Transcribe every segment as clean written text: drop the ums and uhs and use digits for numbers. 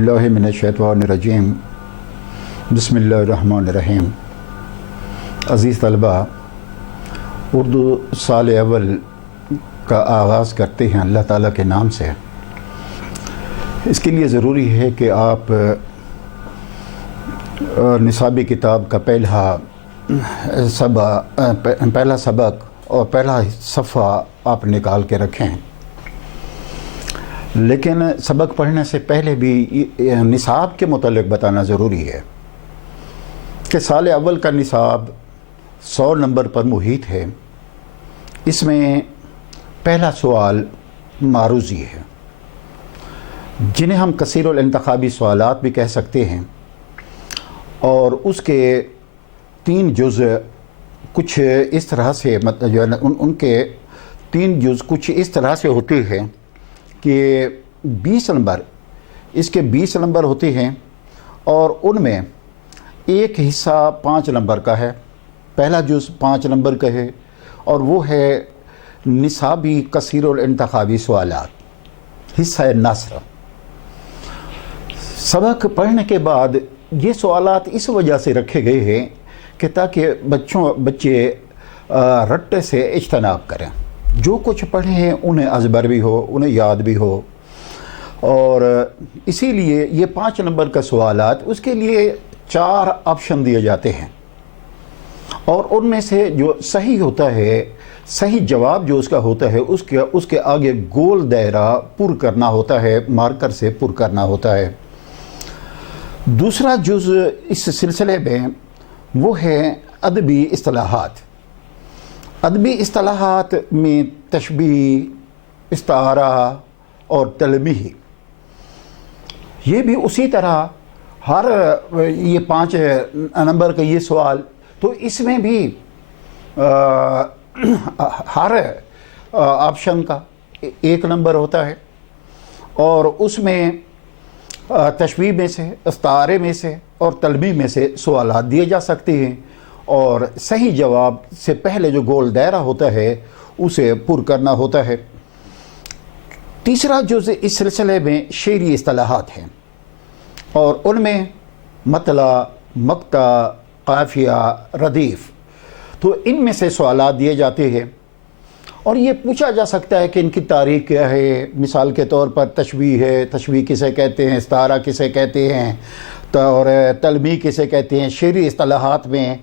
اللہ من الشیطان الرجیم بسم اللہ الرحمن الرحیم۔ عزیز طلبہ، اردو سال اول کا آغاز کرتے ہیں اللہ تعالیٰ کے نام سے۔ اس کے لیے ضروری ہے کہ آپ نصابی کتاب کا پہلا سبق اور پہلا صفحہ آپ نکال کے رکھیں، لیکن سبق پڑھنے سے پہلے بھی نصاب کے متعلق بتانا ضروری ہے کہ سال اول کا نصاب 100 نمبر پر محیط ہے۔ اس میں پہلا سوال معروضی ہے، جنہیں ہم کثیر الانتخابی سوالات بھی کہہ سکتے ہیں، اور اس کے 3 جز کچھ اس طرح سے جو ہے نا ان کے 3 جز کچھ اس طرح سے ہوتے ہیں کہ 20 نمبر اس کے 20 نمبر ہوتے ہیں، اور ان میں ایک حصہ 5 نمبر کا ہے۔ پہلا جز 5 نمبر کا ہے، اور وہ ہے نصابی کثیر الانتخابی سوالات، حصہ نثر۔ سبق پڑھنے کے بعد یہ سوالات اس وجہ سے رکھے گئے ہیں کہ تاکہ بچے رٹے سے اجتناب کریں، جو کچھ پڑھے ہیں انہیں ازبر بھی ہو، انہیں یاد بھی ہو، اور اسی لیے یہ 5 نمبر کا سوالات، اس کے لیے 4 آپشن دیے جاتے ہیں، اور ان میں سے جو صحیح ہوتا ہے، صحیح جواب جو اس کا ہوتا ہے، اس کے آگے گول دائرہ پر کرنا ہوتا ہے، مارکر سے پر کرنا ہوتا ہے۔ دوسرا جز اس سلسلے میں وہ ہے ادبی اصطلاحات۔ ادبی اصطلاحات میں تشبیہ، استعارہ اور تلمیح، یہ بھی اسی طرح یہ 5 نمبر کا یہ سوال، تو اس میں بھی ہر آپشن کا 1 نمبر ہوتا ہے، اور اس میں تشبیہ میں سے، استعارے میں سے اور تلمیح میں سے سوالات دیے جا سکتے ہیں، اور صحیح جواب سے پہلے جو گول دائرہ ہوتا ہے اسے پر کرنا ہوتا ہے۔ تیسرا جز اس سلسلے میں شعری اصطلاحات ہیں، اور ان میں مطلع، مقطع، قافیہ، ردیف، تو ان میں سے سوالات دیے جاتے ہیں، اور یہ پوچھا جا سکتا ہے کہ ان کی تاریخ کیا ہے۔ مثال کے طور پر تشبیہ ہے، تشبیہ کسے کہتے ہیں، استعارہ کسے کہتے ہیں، اور تلمیح کسے کہتے ہیں۔ شعری اصطلاحات میں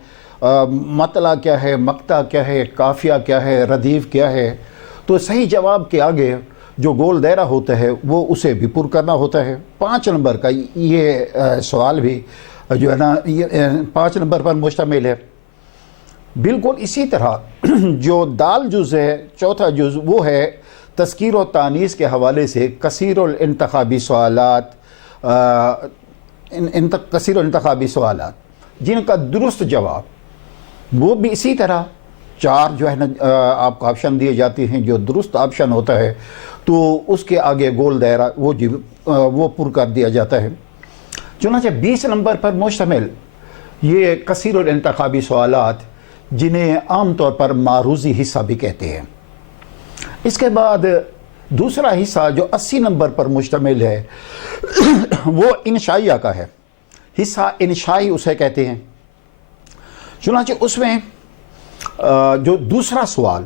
مطلع کیا ہے، مقطع کیا ہے، قافیہ کیا ہے، ردیف کیا ہے، تو صحیح جواب کے آگے جو گول دائرہ ہوتا ہے وہ اسے بھی پر کرنا ہوتا ہے۔ 5 نمبر کا یہ سوال بھی جو ہے نا یہ 5 نمبر پر مشتمل ہے۔ بالکل اسی طرح جو دال جز ہے، چوتھا جز، وہ ہے تذکیر و تانیث کے حوالے سے کثیر الانتخابی سوالات، کثیر الانتخابی سوالات جن کا درست جواب، وہ بھی اسی طرح 4 جو ہے نا آپ کو آپشن دیے جاتے ہیں۔ جو درست آپشن ہوتا ہے تو اس کے آگے گول دائرہ وہ پر کر دیا جاتا ہے۔ چنانچہ 20 نمبر پر مشتمل یہ کثیر الانتخابی سوالات، جنہیں عام طور پر معروضی حصہ بھی کہتے ہیں۔ اس کے بعد دوسرا حصہ جو 80 نمبر پر مشتمل ہے وہ انشائیہ کا ہے، حصہ انشائی اسے کہتے ہیں۔ چنانچہ اس میں جو دوسرا سوال،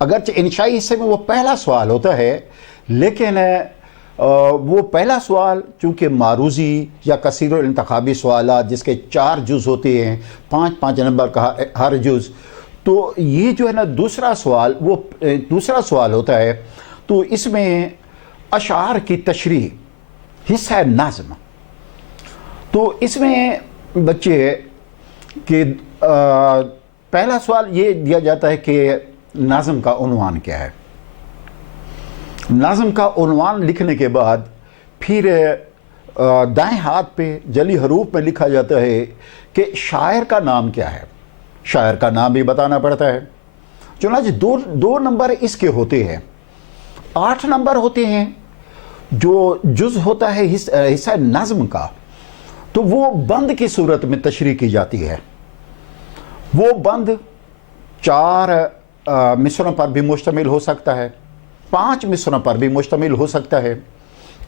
اگرچہ انشائی حصے میں وہ پہلا سوال ہوتا ہے، لیکن وہ پہلا سوال چونکہ معروضی یا کثیر الانتخابی سوالات جس کے 4 جز ہوتے ہیں، 5 نمبر کا ہر جز، تو یہ جو ہے نا دوسرا سوال وہ دوسرا سوال ہوتا ہے، تو اس میں اشعار کی تشریح، حصہ نظم، تو اس میں بچے کے پہلا سوال یہ دیا جاتا ہے کہ نظم کا عنوان کیا ہے۔ نظم کا عنوان لکھنے کے بعد پھر دائیں ہاتھ پہ جلی حروف میں لکھا جاتا ہے کہ شاعر کا نام کیا ہے۔ شاعر کا نام بھی بتانا پڑتا ہے۔ چنانچہ 2 نمبر اس کے ہوتے ہیں۔ 8 نمبر ہوتے ہیں جو جز ہوتا ہے حصہ نظم کا، تو وہ بند کی صورت میں تشریح کی جاتی ہے۔ وہ بند 4 مصروں پر بھی مشتمل ہو سکتا ہے، 5 مصروں پر بھی مشتمل ہو سکتا ہے،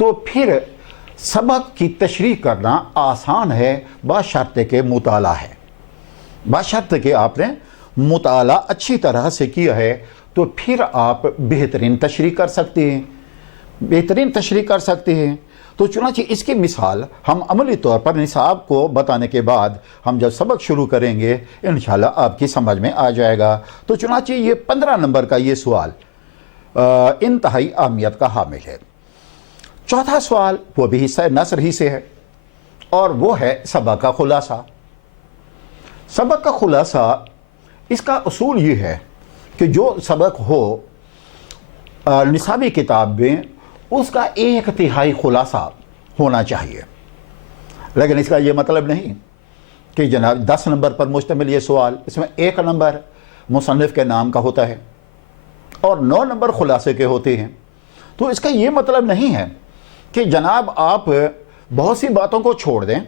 تو پھر سبق کی تشریح کرنا آسان ہے بشرط کے مطالعہ ہے، بشرط کہ آپ نے مطالعہ اچھی طرح سے کیا ہے تو پھر آپ بہترین تشریح کر سکتے ہیں، بہترین تشریح کر سکتے ہیں۔ تو چنانچہ اس کی مثال ہم عملی طور پر نصاب کو بتانے کے بعد ہم جب سبق شروع کریں گے انشاءاللہ آپ کی سمجھ میں آ جائے گا۔ تو چنانچہ یہ 15 نمبر کا یہ سوال انتہائی اہمیت کا حامل ہے۔ چوتھا سوال وہ بھی حصہ نثر ہی سے ہے اور وہ ہے سبق کا خلاصہ۔ سبق کا خلاصہ، اس کا اصول یہ ہے کہ جو سبق ہو نصابی کتاب میں اس کا 1/3 خلاصہ ہونا چاہیے، لیکن اس کا یہ مطلب نہیں کہ جناب 10 نمبر پر مشتمل یہ سوال، اس میں 1 نمبر مصنف کے نام کا ہوتا ہے اور 9 نمبر خلاصے کے ہوتے ہیں۔ تو اس کا یہ مطلب نہیں ہے کہ جناب آپ بہت سی باتوں کو چھوڑ دیں۔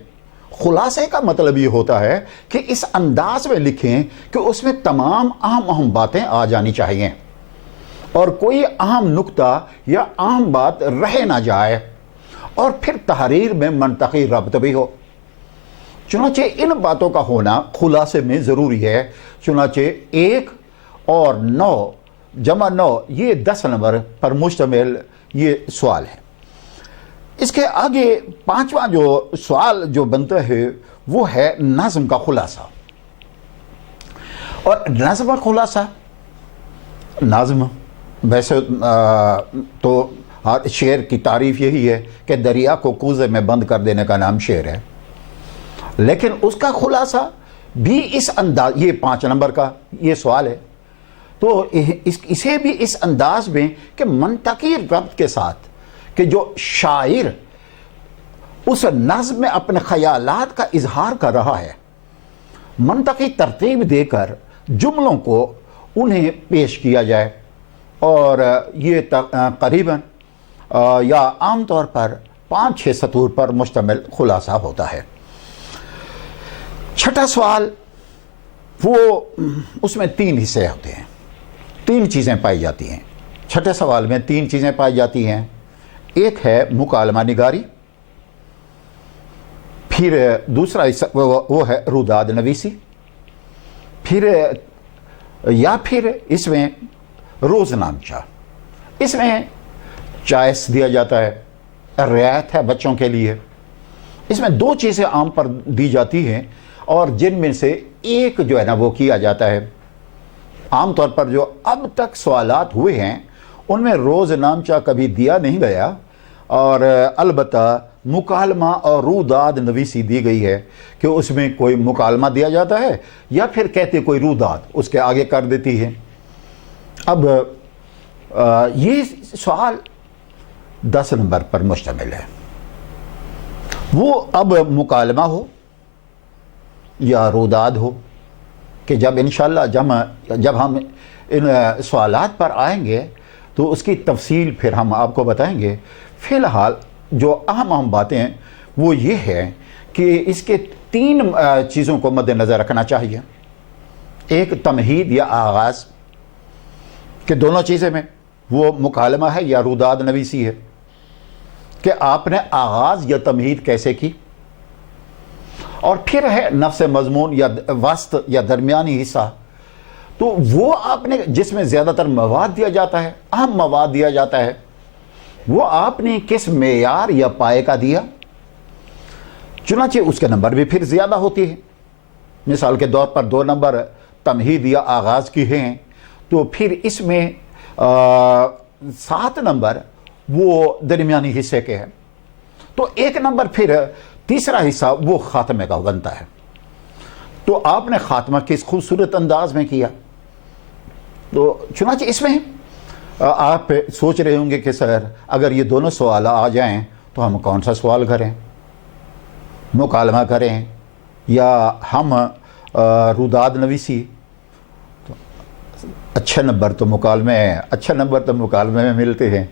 خلاصے کا مطلب یہ ہوتا ہے کہ اس انداز میں لکھیں کہ اس میں تمام اہم باتیں آ جانی چاہیے اور کوئی اہم نکتہ یا اہم بات رہ نہ جائے، اور پھر تحریر میں منطقی ربط بھی ہو۔ چنانچہ ان باتوں کا ہونا خلاصے میں ضروری ہے۔ چنانچہ 1 اور 9 جمع 9 یہ 10 نمبر پر مشتمل یہ سوال ہے۔ اس کے آگے 5واں جو سوال جو بنتا ہے وہ ہے نظم کا خلاصہ۔ اور نظم کا خلاصہ، نظم ویسے تو شعر کی تعریف یہی ہے کہ دریا کو کوزے میں بند کر دینے کا نام شعر ہے، لیکن اس کا خلاصہ بھی اس انداز، یہ 5 نمبر کا یہ سوال ہے تو اسے بھی اس انداز میں کہ منطقی ربط کے ساتھ کہ جو شاعر اس نظم میں اپنے خیالات کا اظہار کر رہا ہے، منطقی ترتیب دے کر جملوں کو انہیں پیش کیا جائے، اور یہ قریباً یا عام طور پر 5-6 سطور پر مشتمل خلاصہ ہوتا ہے۔ چھٹا سوال وہ اس میں 3 حصے ہوتے ہیں، 3 چیزیں پائی جاتی ہیں۔ چھٹے سوال میں 3 چیزیں پائی جاتی ہیں۔ ایک ہے مکالمہ نگاری، پھر دوسرا حصہ وہ ہے روداد نویسی، پھر اس میں روز نامچہ۔ اس میں چائس دیا جاتا ہے، رعایت ہے بچوں کے لیے۔ اس میں 2 چیزیں عام پر دی جاتی ہیں اور جن میں سے ایک جو ہے نا وہ کیا جاتا ہے۔ عام طور پر جو اب تک سوالات ہوئے ہیں ان میں روز نامچہ کبھی دیا نہیں گیا، اور البتہ مکالمہ اور روداد نویسی دی گئی ہے کہ اس میں کوئی مکالمہ دیا جاتا ہے یا پھر کہتے کوئی روداد اس کے آگے کر دیتی ہے۔ اب یہ سوال 10 نمبر پر مشتمل ہے۔ وہ اب مکالمہ ہو یا روداد ہو کہ جب انشاءاللہ جب ہم ان سوالات پر آئیں گے تو اس کی تفصیل پھر ہم آپ کو بتائیں گے۔ فی الحال جو اہم باتیں وہ یہ ہے کہ اس کے 3 چیزوں کو مد نظر رکھنا چاہیے۔ ایک تمہید یا آغاز، کہ دونوں چیزیں میں وہ مکالمہ ہے یا روداد نویسی ہے، کہ آپ نے آغاز یا تمہید کیسے کی، اور پھر ہے نفس مضمون یا وسط یا درمیانی حصہ، تو وہ آپ نے جس میں زیادہ تر مواد دیا جاتا ہے، اہم مواد دیا جاتا ہے، وہ آپ نے کس معیار یا پائے کا دیا، چنانچہ اس کے نمبر بھی پھر زیادہ ہوتی ہے۔ مثال کے طور پر 2 نمبر تمہید یا آغاز کی ہیں تو پھر اس میں 7 نمبر وہ درمیانی حصے کے ہیں، تو 1 نمبر پھر تیسرا حصہ وہ خاتمے کا بنتا ہے۔ تو آپ نے خاتمہ کس خوبصورت انداز میں کیا۔ تو چنانچہ اس میں آپ سوچ رہے ہوں گے کہ سر اگر یہ دونوں سوال آ جائیں تو ہم کون سا سوال کریں، مکالمہ کریں یا ہم روداد نویسی۔ تو اچھے نمبر تو مکالمے میں ملتے ہیں،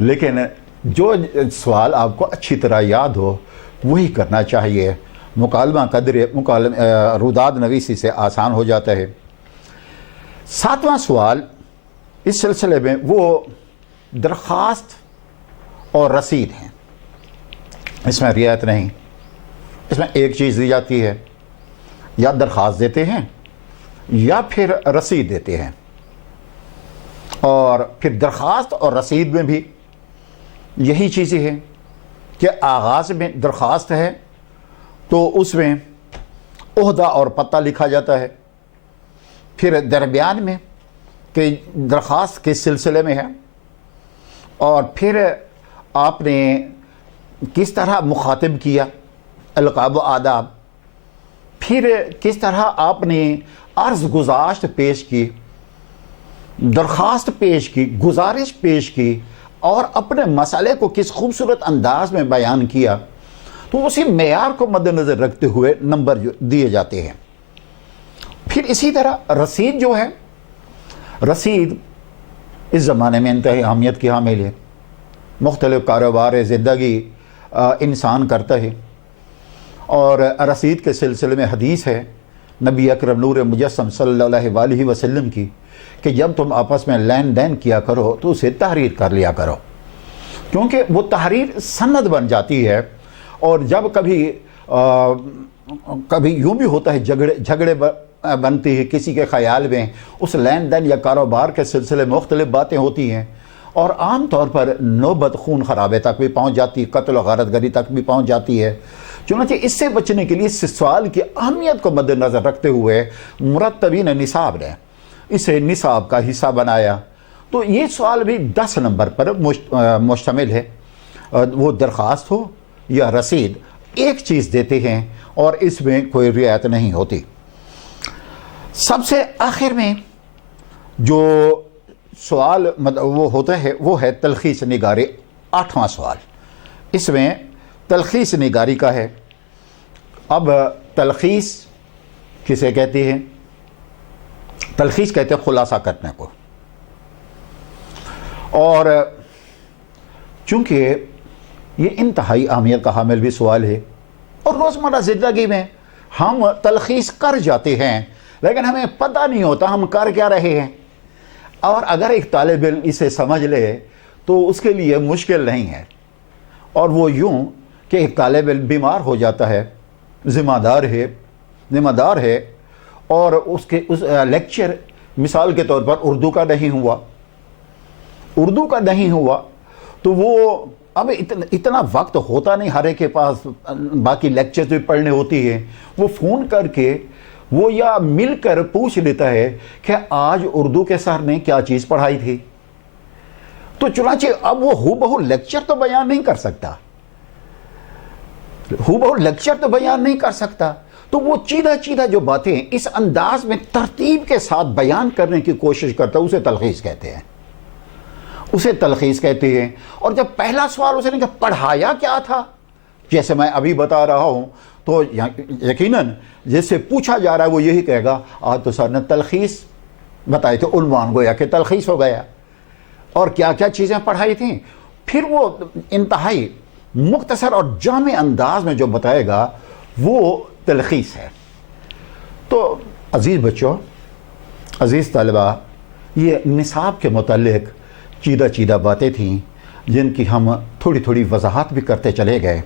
لیکن جو سوال آپ کو اچھی طرح یاد ہو وہی کرنا چاہیے۔ مکالمہ روداد نویسی سے آسان ہو جاتا ہے۔ 7واں سوال اس سلسلے میں وہ درخواست اور رسید ہیں، اس میں رعایت نہیں۔ اس میں ایک چیز دی جاتی ہے، یا درخواست دیتے ہیں یا پھر رسید دیتے ہیں، اور پھر درخواست اور رسید میں بھی یہی چیزیں ہیں کہ آغاز میں درخواست ہے تو اس میں عہدہ اور پتہ لکھا جاتا ہے، پھر درمیان میں کہ درخواست کس سلسلے میں ہے، اور پھر آپ نے کس طرح مخاطب کیا، القاب و آداب، پھر کس طرح آپ نے عرض گزاشت پیش کی، درخواست پیش کی، گزارش پیش کی، اور اپنے مسئلے کو کس خوبصورت انداز میں بیان کیا، تو اسی معیار کو مد نظر رکھتے ہوئے نمبر دیے جاتے ہیں۔ پھر اسی طرح رسید جو ہے، رسید اس زمانے میں انتہائی اہمیت کی حامل ہے۔ مختلف کاروبار زندگی انسان کرتا ہے، اور رسید کے سلسلے میں حدیث ہے نبی اکرم نور مجسم صلی اللہ علیہ وسلم کی کہ جب تم آپس میں لین دین کیا کرو تو اسے تحریر کر لیا کرو، کیونکہ وہ تحریر سند بن جاتی ہے۔ اور جب کبھی یوں بھی ہوتا ہے جھگڑے بنتی ہے کسی کے خیال میں، اس لین دین یا کاروبار کے سلسلے میں مختلف باتیں ہوتی ہیں، اور عام طور پر نوبت خون خرابے تک بھی پہنچ جاتی، قتل و غارت گری تک بھی پہنچ جاتی ہے۔ چنانچہ اس سے بچنے کے لیے اس سوال کی اہمیت کو مد نظر رکھتے ہوئے مرتبین نصاب نے اسے نصاب کا حصہ بنایا۔ تو یہ سوال بھی 10 نمبر پر مشتمل ہے۔ وہ درخواست ہو یا رسید، ایک چیز دیتے ہیں اور اس میں کوئی رعایت نہیں ہوتی۔ سب سے آخر میں جو سوال وہ ہوتا ہے وہ ہے تلخیص نگاری، 8واں سوال۔ اس میں تلخیص نگاری کا ہے۔ اب تلخیص کسے کہتے ہیں؟ تلخیص کہتے ہیں خلاصہ کرنے کو، اور چونکہ یہ انتہائی اہمیت کا حامل بھی سوال ہے، اور روزمرہ زندگی میں ہم تلخیص کر جاتے ہیں لیکن ہمیں پتہ نہیں ہوتا ہم کر کیا رہے ہیں، اور اگر ایک طالب علم اسے سمجھ لے تو اس کے لیے مشکل نہیں ہے۔ اور وہ یوں کہ ایک طالب علم بیمار ہو جاتا ہے، ذمہ دار ہے، اور اس لیکچر مثال کے طور پر اردو کا نہیں ہوا تو وہ اب اتنا وقت ہوتا نہیں ہر ایک کے پاس، باقی لیکچرز بھی پڑھنے ہوتی ہیں، وہ فون کر کے وہ یا مل کر پوچھ لیتا ہے کہ آج اردو کے سر نے کیا چیز پڑھائی تھی۔ تو چنانچہ اب وہ ہو بہو لیکچر تو بیان نہیں کر سکتا، تو وہ چیدہ جو باتیں اس انداز میں ترتیب کے ساتھ بیان کرنے کی کوشش کرتا ہے، اسے تلخیص کہتے ہیں۔ اور جب پہلا سوال اسے نے کہ پڑھایا کیا تھا، جیسے میں ابھی بتا رہا ہوں، تو یقیناً جس سے پوچھا جا رہا ہے وہ یہی کہے گا آج تو سر نے تلخیص بتائی تھی، عنوان گویا کہ تلخیص ہو گیا، اور کیا کیا چیزیں پڑھائی تھیں۔ پھر وہ انتہائی مختصر اور جامع انداز میں جو بتائے گا وہ تلخیص ہے۔ تو عزیز بچوں، عزیز طلبہ، یہ نصاب کے متعلق چیدہ باتیں تھیں جن کی ہم تھوڑی وضاحت بھی کرتے چلے گئے۔